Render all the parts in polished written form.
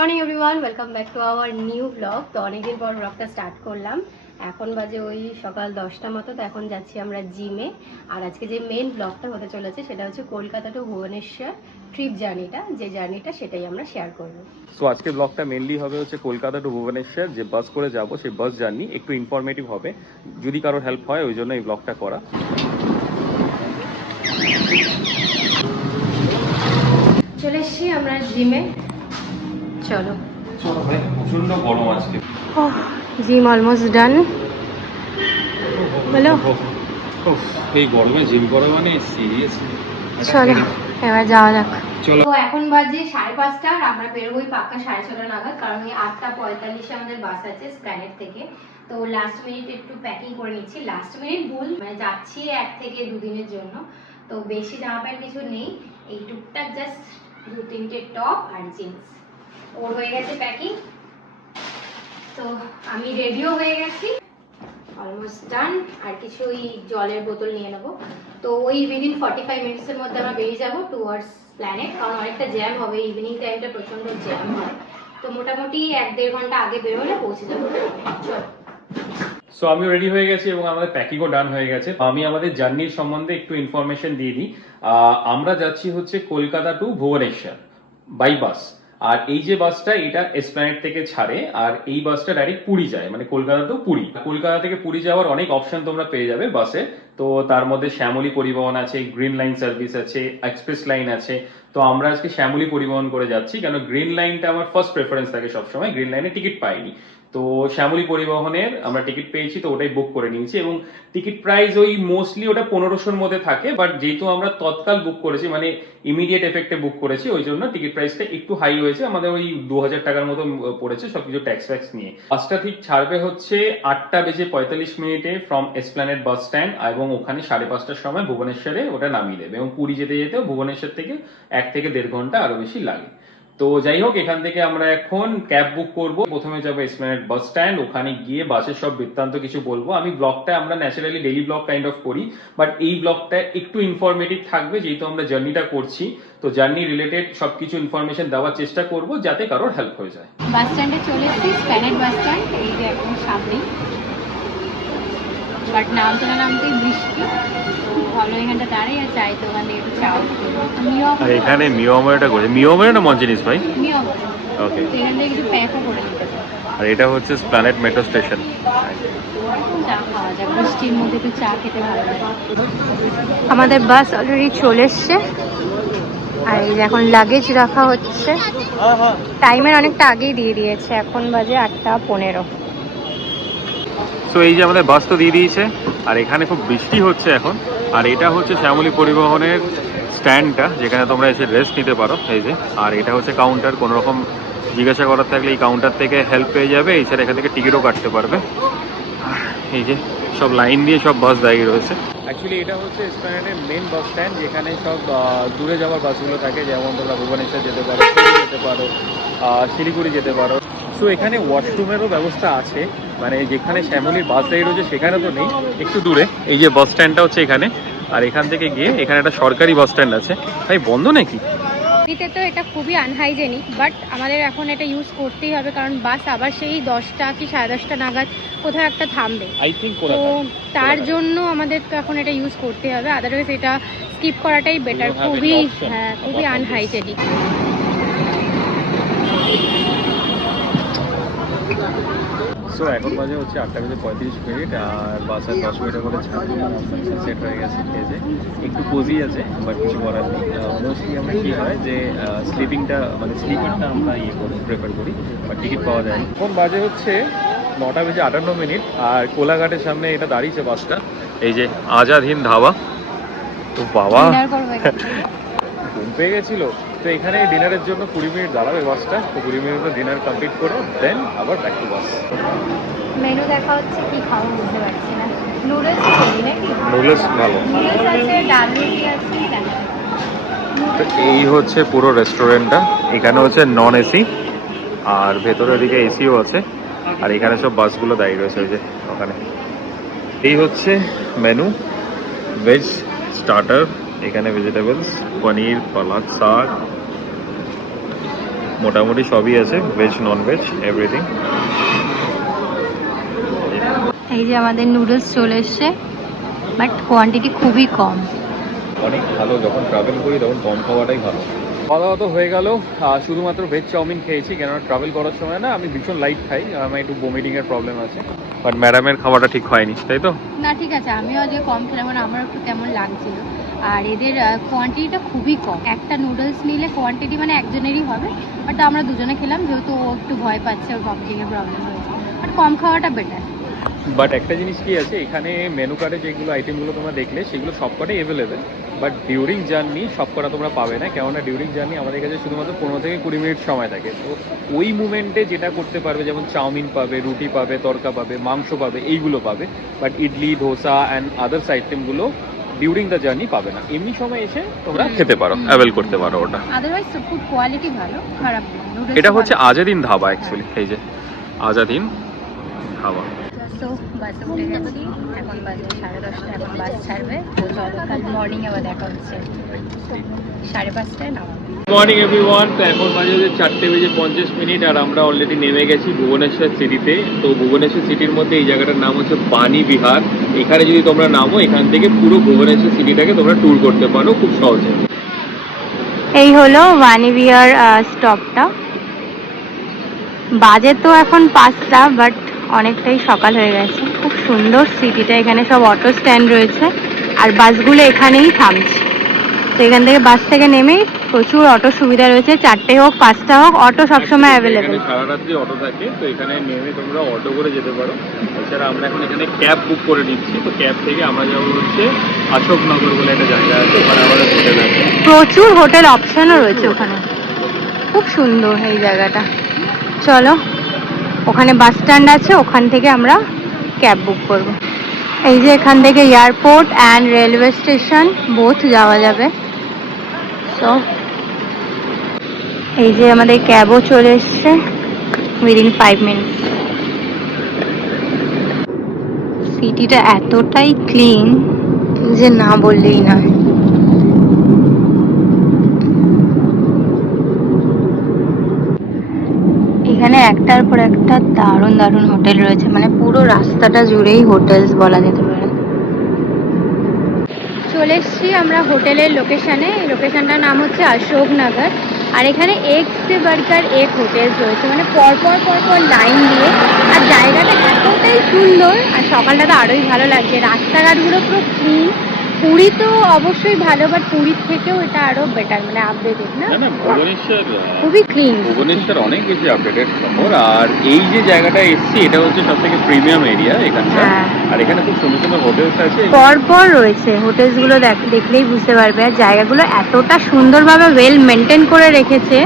Morning everyone, welcome back to our new blog. তো অনেকদিন পর ব্লগটা স্টার্ট করলাম। এখন বাজে ওই সকাল 10টা মতো। তো এখন যাচ্ছি আমরা জিমে। আর আজকে যে মেন ব্লগটা হতে চলেছে সেটা হচ্ছে কলকাতা টু ভুবনেশ্বর ট্রিপ জার্নিটা সেটাই আমরা শেয়ার করব। সো আজকে ব্লগটা মেনলি হবে হচ্ছে কলকাতা টু ভুবনেশ্বর যে বাস করে যাব সেই বাস জার্নি একটু ইনফরমেটিভ হবে, যদি কারোর হেল্প হয় ওই জন্য এই ব্লগটা করা। চলে এসছি আমরা জিমে, চলো। প্রচন্ড গরম আজকে। Gym almost done. বলো, এই গরমে জিম করা মানে সিরিয়াসলি। চলো এবার যাওয়া যাক। চলো। তো এখন বাজে 5:30 আর আমরা বেরোবই পাক্কা 6:30 নাগাদ, কারণ এই 8:45 আমাদের বাস আছে স্প্ল্যানেড থেকে। তো লাস্ট মিনিট একটু প্যাকিং করে নিচ্ছি। লাস্ট মিনিট ভুল, মানে যাচ্ছি 1 থেকে 2 দিনের জন্য। তো বেশি জামা প্যান্ট কিছু নেই, এই টুকটাক জাস্ট 2-3টে টপ আর জিন্স। ওর হয়ে গেছে প্যাকিং, তো আমি রেডিও হয়ে গেছি, অলমোস্ট ডান। আর কিছু ওই জলের বোতল নিয়ে নেবো। তো ওই উইদিন 45 মিনিটসের মধ্যে আমরা বেরিয়ে যাবো টুয়ার্ডস প্ল্যানেট, কারণ অনেকটা জ্যাম হবে, ইভিনিং টাইমটা প্রচন্ড জ্যাম হয়। তো মোটামুটি 1-1.5 ঘন্টা আগে বেরোলে পৌঁছে যাবো। সো আমি রেডি হয়ে গেছি এবং আমাদের প্যাকিংও ডান হয়ে গেছে। আমি আমাদের জার্নির সম্বন্ধে একটু ইনফরমেশন দিয়ে দিই। আমরা যাচ্ছি হচ্ছে Kolkata to Bhubaneswar by bus. আর এই যে বাসটা এটা এসপ্ল্যানেড থেকে ছাড়ে, আর এই বাসটা ডাইরেক্ট পুরী যায়, মানে কলকাতা টু পুরী। কলকাতা থেকে পুরী যাওয়ার অনেক অপশন তোমরা পেয়ে যাবে বাসে। তো তার মধ্যে শ্যামলী পরিবহন আছে, গ্রিন লাইন সার্ভিস আছে, এক্সপ্রেস লাইন আছে। তো আমরা আজকে শ্যামলী পরিবহন করে যাচ্ছি, কেন গ্রিন লাইনটা আমার ফার্স্ট প্রেফারেন্স থাকে সবসময়। গ্রিন লাইনে টিকিট পাইনি, তো শ্যামলী পরিবহনের আমরা টিকিট পেয়েছি, তো ওটাই বুক করে নিয়েছি। এবং টিকিট প্রাইস ওই মোস্টলি ওটা 1500-র মধ্যে থাকে, বাট যেহেতু আমরা তৎকাল বুক করেছি, মানে ইমিডিয়েট এফেক্টে বুক করেছি, ওই জন্য টিকিট প্রাইসটা একটু হাই হয়েছে। আমাদের ওই 2000 টাকার মতো পড়েছে সবকিছু ট্যাক্স ফ্যাক্স নিয়ে। বাসটা ঠিক ছাড়বে হচ্ছে 8:45 ফ্রম এসপ্ল্যানেড বাস স্ট্যান্ড, এবং ওখানে 5:30টার সময় ভুবনেশ্বরে ওটা নামিয়ে দেবে। এবং পুরী যেতে যেতেও ভুবনেশ্বর থেকে 1 থেকে 1.5 ঘন্টা আরো বেশি লাগে। তো যাই হোক, এখান থেকে আমরা এখন ক্যাব বুক করব। প্রথমে যাবো এসপ্ল্যানেড বাস স্ট্যান্ড, ওখানে গিয়ে বাসের সব বৃত্তান্ত কিছু বলবো। আমি ব্লগটা আমরা naturally daily blog kind of করি, বাট এই ব্লগটা একটু ইনফরমেটিভ থাকবে যেহেতু আমরা জার্নিটা করছি। তো জার্নি রিলেটেড সবকিছু ইনফরমেশন দেওয়ার চেষ্টা করব যাতে কারোর হেল্প হয়ে যায়। বাস স্ট্যান্ডে চলে এসেছি, এসপ্ল্যানেড বাস স্ট্যান্ড, এই যে একদম সামনে। বাট নামতেই বৃষ্টি, ভালো এখানটা দাঁড়িয়ে আর চাই তো ওখানে একটু চাও। আর এখানে মিওময়টা করে মিওময় না মঞ্জিনিস ভাই? মিওময়। ওকে, এখান থেকে কিছু প্যাকও করে নিতে পারো। আর এটা হচ্ছে প্ল্যানেট মেট্রো স্টেশন। চা খাওয়া যায়, বৃষ্টির মধ্যে তো চা খেতে ভালো লাগে। আমাদের বাস অলরেডি চলে এসছে, আর এই যে এখন লাগেজ রাখা হচ্ছে। টাইমের অনেকটা আগেই দিয়ে দিয়েছে, এখন বাজে 8:15। সো এই যে আমাদের বাস তো দিয়ে দিয়েছে, আর এখানে খুব বৃষ্টি হচ্ছে এখন। আর এটা হচ্ছে শ্যামলী পরিবহনের স্ট্যান্ডটা, যেখানে তোমরা এসে রেস্ট নিতে পারো। এই যে, আর এটা হচ্ছে কাউন্টার। কোনো রকম জিজ্ঞাসা করার থাকলে এই কাউন্টার থেকে হেল্প পেয়ে যাবে। এছাড়া এখান থেকে টিকিটও কাটতে পারবে। এই যে সব লাইন দিয়ে সব বাস দাঁড়িয়ে রয়েছে। অ্যাকচুয়ালি এটা হচ্ছে এসপ্ল্যানেডের মেন বাস স্ট্যান্ড, যেখানে সব দূরে যাওয়ার বাসগুলো থাকে। যেমন তোমরা ভুবনেশ্বর যেতে পারো, পুরী যেতে পারো, শিলিগুড়ি যেতে পারো। সো এখানে ওয়াশরুমেরও ব্যবস্থা আছে, মানে যেখানে শ্যামলীর বাস দাঁড়িয়ে রয়েছে সেখানে তো নেই, একটু দূরে। এই যে বাস স্ট্যান্ডটা হচ্ছে এখানে, আর এখান থেকে গিয়ে এখানে একটা সরকারি বাস স্ট্যান্ড আছে। তাই বন্ধ নাকি? তো এটা খুবই আনহাইজেনিক, বাট আমাদের এখন এটা ইউজ করতেই হবে, কারণ বাস আবার সেই 10টা কি 10:30 নাগাদ কোথাও একটা থামবে। তো তার জন্য আমাদের তো এখন এটা ইউজ করতে হবে, আদারওয়াইজ এটা স্কিপ করাটাই বেটার। খুবই আনহাইজেনিক। সো এখন বাজে হচ্ছে 8:35, আর বাস আর 10 মিনিটের মধ্যে ছাড়বে। আর সেট হয়ে গেছে, খেয়েছে একটু কোজি আছে, বাট কিছু করার নেই। মোস্টলি আমরা কী হয় যে স্লিপিংটা, মানে স্লিপারটা আমরা প্রেফার করি, বাট টিকিট পাওয়া যায়। এখন বাজে হচ্ছে 9:58, আর কোলাঘাটের সামনে এটা দাঁড়িয়েছে বাসটা। এই যে আজাদ হিন্দ ধাবা। তো বাবা ঘুম পেয়ে গেছিলো। তো এখানে ডিনারের জন্য 20 মিনিট দাঁড়াবে বাসটা। তো 20 মিনিটের ডিনার কমপ্লিট করে দেন আবার ব্যাক টু বাস। মেনু দেখা হচ্ছে, কি খাবো বুঝতে পারছি না। নুডলস নাকি? নুডলস ভালো। নুডলস আছে, ডাল রুটি আছে। তো এই হচ্ছে পুরো রেস্টুরেন্টটা। এখানে হচ্ছে নন এসি, আর ভেতরের দিকে এসিও আছে। আর এখানে সব বাসগুলো দাঁড়িয়ে রয়েছে ওই যে ওখানে। এই হচ্ছে মেনু, ভেজ স্টার্টার, এখানে ভেজিটেবলস, পনির, পালক শাক, মোটামুটি সবই আছে, ভেজ নন ভেজ এভরিথিং। এই যে আমাদের নুডলস চলে এসছে, বাট কোয়ান্টিটি খুবই কম। অনেক ভালো, যখন ট্রাভেল করি তখন কম খাওয়াটাই ভালো। খাওয়া দাওয়া তো হয়ে গেল, শুধুমাত্র ভেজ চাউমিন খেয়েছি, কেননা ট্রাভেল করার সময় না আমি ভীষণ লাইট খাই, আমার একটু বমিটিংয়ের প্রবলেম আছে। বাট ম্যাডামের খাওয়াটা ঠিক হয়নি, তাই তো? না ঠিক আছে, আমিও আজকে কম খেলাম, মানে আমার একটু কেমন লাগছিল। আর এদের কোয়ান্টিটিটা খুবই কম, একটা নুডলস নিলে কোয়ান্টিটি মানে একজনেরই হবে, বাট আমরা দুজনে খেলাম, যেহেতু ও একটু ভয় পাচ্ছে, ওর ভমিটিংয়ের প্রবলেম হয়েছে, বাট কম খাওয়াটা বেটার। বাট একটা জিনিস কি আছে, এখানে মেনু কার্ডে যেগুলো আইটেমগুলো তোমরা দেখলে সেগুলো সবকটাই অ্যাভেলেবেল, বাট ডিউরিং জার্নি সবকটা তোমরা পাবে না, কেননা ডিউরিং জার্নি আমাদের কাছে শুধুমাত্র 15 থেকে 20 মিনিট সময় থাকে। তো ওই মুমেন্টে যেটা করতে পারবে, যেমন চাউমিন পাবে, রুটি পাবে, তরকা পাবে, মাংস পাবে, এইগুলো পাবে, but idli, dosa and others আইটেমগুলো ডিউরিং দ্য জার্নি পাবে না। এমনি সময় এসে তোমরা খেতে পারো, অ্যাভেল করতে পারো ওটা। আদারওয়াইজ ফুড কোয়ালিটি ভালো, খারাপ না। noodles এটা ও হচ্ছে ভালো। আজাদিন ধাবা অ্যাকচুয়ালি, এই যে আজাদিন ধাবা। তো বাসে উঠে গেছি, এখন বাজে 10:30, এখন বাস ছাড়বে। তো চলো কাল মর্নিং আবার দেখা হচ্ছে, 5:30টায় নামাবে। মর্নিং এভরিওয়ান, তো এখন বাজে হচ্ছে 4:50 আর আমরা অলরেডি নেমে গেছি ভুবনেশ্বর সিটিতে। তো ভুবনেশ্বর সিটির মধ্যে এই জায়গাটার নাম হচ্ছে বাণী বিহার। এখানে যদি তোমরা নামো, এখান থেকে পুরো ভুবনেশ্বর সিটিটাকে তোমরা ট্যুর করতে পারো খুব সহজে। এই হলো বাণী বিহার স্টপটা। বাজে তো এখন 5টা, বাট অনেকটাই সকাল হয়ে গেছে। খুব সুন্দর সিটিটা, এখানে সব অটো স্ট্যান্ড রয়েছে আর বাসগুলো এখানেই থামছে। তো এখান থেকে বাস থেকে নেমেই প্রচুর অটো সুবিধা রয়েছে, 4টে হোক 5টা হোক, অটো সবসময় অ্যাভেলেবেল। এখানে সারা রাত্রি অটো থাকে, তো এখানে নেমে তোমরা অটো করে যেতে পারো। এছাড়া আমরা এখন এখানে ক্যাব বুক করে নিচ্ছি, তো ক্যাব থেকে আমরা যাবো হচ্ছে অশোকনগর বলে একটা জায়গা আছে, ওখানে আমাদের হোটেল আছে। প্রচুর হোটেল অপশনও রয়েছে ওখানে, খুব সুন্দর এই জায়গাটা। চলো, ওখানে বাস স্ট্যান্ড আছে, ওখান থেকে আমরা ক্যাব বুক করব। এই যে এখান থেকে airport and railway station both যাওয়া যাবে। সো এই যে আমাদের ক্যাবও চলে এসছে উইদিন 5 মিনিটস। সিটিটা এতটাই ক্লিন যে না বললেই নয়। এখানে একটার পর একটা দারুণ দারুণ হোটেল রয়েছে, মানে পুরো রাস্তাটা জুড়েই হোটেলস বলা যেতে পারে। চলে এসেছি আমরা হোটেলের লোকেশানে। এই লোকেশানটার নাম হচ্ছে অশোকনগর। আর এখানে এক সে বাড়কার এক হোটেলস রয়েছে, মানে পরপর লাইন দিয়ে। আর জায়গাটা এতটাই সুন্দর, আর সকালটা তো আরোই ভালো লাগছে। রাস্তাঘাটগুলো পুরো ক্লিন। পুরী তো অবশ্যই ভালো, বাট পুরীর থেকেও এটা আরো বেটার, মানে আপডেটেড না? না ভুবনেশ্বর, খুবই ক্লিন। ভুবনেশ্বর অনেক বেশি আপডেটেড শহর। আর এই যে জায়গাটা এসছি, এটা হচ্ছে সব থেকে প্রিমিয়াম এরিয়া এখানটা। হ্যাঁ। আর এখানে খুব সুন্দর সুন্দর হোটেলস আছে, পরপর রয়েছে হোটেলস গুলো, দেখলেই বুঝতে পারবে। আর জায়গাগুলো এতটা সুন্দরভাবে ওয়েল মেনটেন করে রেখেছে,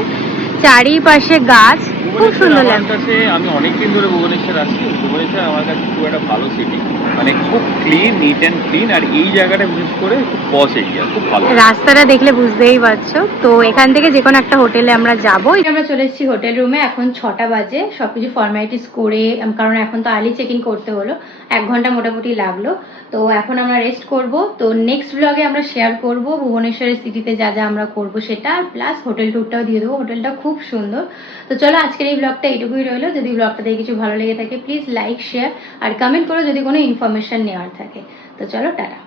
চারিপাশে গাছ, খুব সুন্দর আমার লাগছে। কাছে, আমি অনেকদিন ধরে ভুবনেশ্বর আসছি, ভুবনেশ্বর আমার কাছে খুব একটা ভালো সিটি, মানে খুব ক্লিন, নিট অ্যান্ড ক্লিন। আর এই জায়গাটা বিশেষ করে খুব পশ এরিয়া, খুব ভালো। রাস্তাটা দেখলে বুঝতেই পারছো। তো এখান থেকে যে কোনো একটা হোটেলে আমরা যাবো। আমরা চলে এসেছি হোটেল রুমে, এখন 6টা বাজে। সবকিছু ফর্মালিটিস করে, কারণ এখন তো আর্লি চেক ইন করতে হলো, 1 ঘন্টা মোটামুটি লাগলো। তো এখন আমরা রেস্ট করব। তো নেক্সট ব্লগে আমরা শেয়ার করব ভুবনেশ্বরের সিটিতে যা যা আমরা করব সেটা, প্লাস হোটেল ট্যুরটাও দিয়ে দেবো। হোটেলটা খুব সুন্দর। তো চলো, আজকের এই ব্লগটা এইটুকুই রইলো। যদি ব্লগটা দেখে কিছু ভালো লেগে থাকে, প্লিজ লাইক, শেয়ার আর কমেন্ট করো যদি কোনো ইনফরমেশন নেওয়ার থাকে। তো চলো, টাটা।